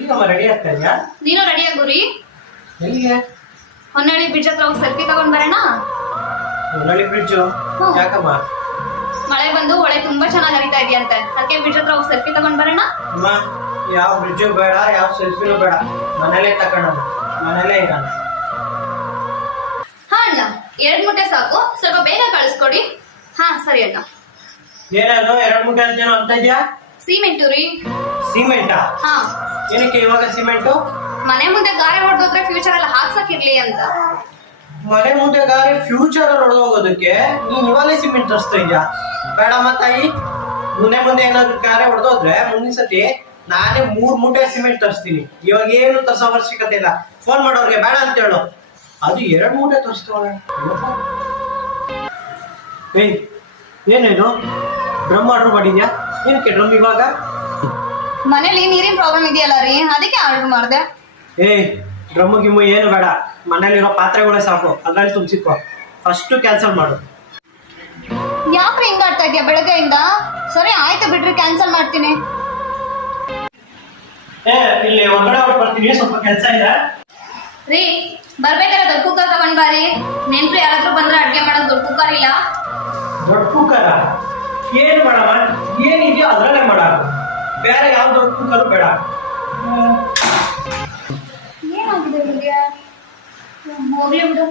ಈಗಮ್ಮ ready ಆಗ್ತಾ ಇದೆಯಾ? ನೀನು ರೆಡಿ ಆಗುರಿ. ಎಲ್ಲಿಗೆ? ಹೊನ್ನಳ್ಳಿ ಬ್ರಿಡ್ಜ್ ಹತ್ರ ಹೋಗಿ ಸೆಲ್ಫಿ ತಗೊಂಡ್ ಬರೋಣ. ಹೊನ್ನಳ್ಳಿ ಬ್ರಿಡ್ಜ್ ಯಾಕಮ್ಮ? ಮಳೆ ಬಂದು ಹೊಳೆ ತುಂಬಾ ಚೆನ್ನಾಗಿ ಹರಿತಾ ಇದೆಯಂತೆ, ಅದಕ್ಕೆ ಬ್ರಿಡ್ಜ್ ಹತ್ರ ಹೋಗಿ ಸೆಲ್ಫಿ ತಗೊಂಡ್ ಬರೋಣ. ಅಮ್ಮ ಯಾವ ಬ್ರಿಡ್ಜು ಬೇಡ, ಯಾವ ಸೆಲ್ಫಿನೂ ಬೇಡ, ಮನೇಲೆ ತಗೊಂಡು ಮನೇಲೆ ಇರೋಣ. ಹಾ ಅಣ್ಣ, 2 ಮೂಟೆ ಸಾಕು, ಸ್ವಲ್ಪ ಬೇಗ ಕಳಿಸ್ಕೊಡಿ. ಹಾ ಸರಿ ಅಣ್ಣ. ಏನಾದ್ರು 2 ಮೂಟೆ ಅಂತೇನೋ ಅಂತ ಇದೆಯಾ? ಸಿಮೆಂಟು ರೀ. ಸಿಮೆಂಟಾ? ಹಾ. ಏನಕ್ಕೆ ಇವಾಗ ಸಿಮೆಂಟು? ಮನೆ ಮುಂದೆ ಗಾರೆ ಹೊಡೆದೋದ್ರೆ ಫ್ಯೂಚರ್ ಎಲ್ಲ ಹಾಕ್ಸಕ್ಕಿರ್ಲಿ ಅಂತ. ಮನೆ ಮುಂದೆ ಗಾರೆ ಫ್ಯೂಚರ್ ಅಲ್ಲಿ ಹೊಡೆದೋಗೋದಕ್ಕೆ ನೀನ್ ಇವಾಗಲೇ ಸಿಮೆಂಟ್ ತರಿಸ್ತಾ ಇದೆಯಾ? ಬೇಡಮ್ಮ ತಾಯಿ, ಮುಂದೆ ಏನಾದ್ರು ಗಾರೆ ಹೊಡೆದೋದ್ರೆ ಮುಂದಿನ ಸತಿ ನಾನೇ 3 ಮೂಟೆ ಸಿಮೆಂಟ್ ತರಿಸ್ತೀನಿ. ಇವಾಗ ಏನು ತರ್ಸೋ ಅವಶ್ಯಕತೆ ಇಲ್ಲ. ಫೋನ್ ಮಾಡೋರ್ಗೆ ಬೇಡ ಅಂತ ಹೇಳು. ಅದು 2 ಮೂಟೆ ತರಿಸ್ತವಳೆ. ಏಯ್, ಏನೇನು ಡ್ರಮ್ ಆರ್ಡರ್ ಮಾಡಿದ್ಯಾ? ಏನಕ್ಕೆ ಡ್ರಮ್ ಇವಾಗ? ಮನೇಲಿ ನೀರಿನ ಪ್ರಾಬ್ಲಮ್ ಇದೆಯಲ್ಲ ರೀ, ಅದಕ್ಕೆ ಆರ್ಡರ್ ಮಾಡಿದೆ. ಏಯ್, ಡ್ರಮ್ ಗಿಮ್ಮು ಏನು ಬೇಡ, ಮನೇಲಿರೋ ಪಾತ್ರೆಗಳೇ ಸಾಕು, ಅದ್ರಲ್ಲಿ ತುಂಬಿಸಿಕೋ. ಫಸ್ಟ್ ಕ್ಯಾನ್ಸಲ್ ಮಾಡು. ಯಾಕ್ರಿ ಹಿಂಗ ಆಡ್ತಾ ಇದೆಯಾ ಬೆಳಗ್ಗೆಯಿಂದ? ಸರಿ ಆಯ್ತು ಬಿಡ್ರಿ, ಕ್ಯಾನ್ಸಲ್ ಮಾಡ್ತೀನಿ. ಇಲ್ಲಿ ಹೊರಗಡೆ ಹೊರಟು ಬರ್ತೀನಿ, ಸ್ವಲ್ಪ ಕೆಲಸ ಇದೆ. ರೀ, ಬರ್ಬೇಕಾದ್ರೆ ದೊಡ್ಡ ಕುಕ್ಕರ್ ತಗೊಂಡ್ ಬಾರಿ. ನೆಂಟ್ರು ಯಾರಾದ್ರೂ ಬಂದ್ರೆ ಅಡ್ಗೆ ಮಾಡೋದು ದೊಡ್ಡ ಕುಕ್ಕರ್ ಇಲ್ಲ. ದೊಡ್ಡ ಕುಕ್ಕರ ಏನ್ ಮಾಡಮ್ಮ? ಏನಿದೆಯೋ ಅದ್ರಲ್ಲೇ ಮಾಡ, ಬೇರೆ ಯಾವ ದೊಡ್ಡ ಕುಕ್ಕರ್ ಬೇಡ. ಏನಾಗಿದೆ ಹೋಗ್ಲಿ ಬಿಡು.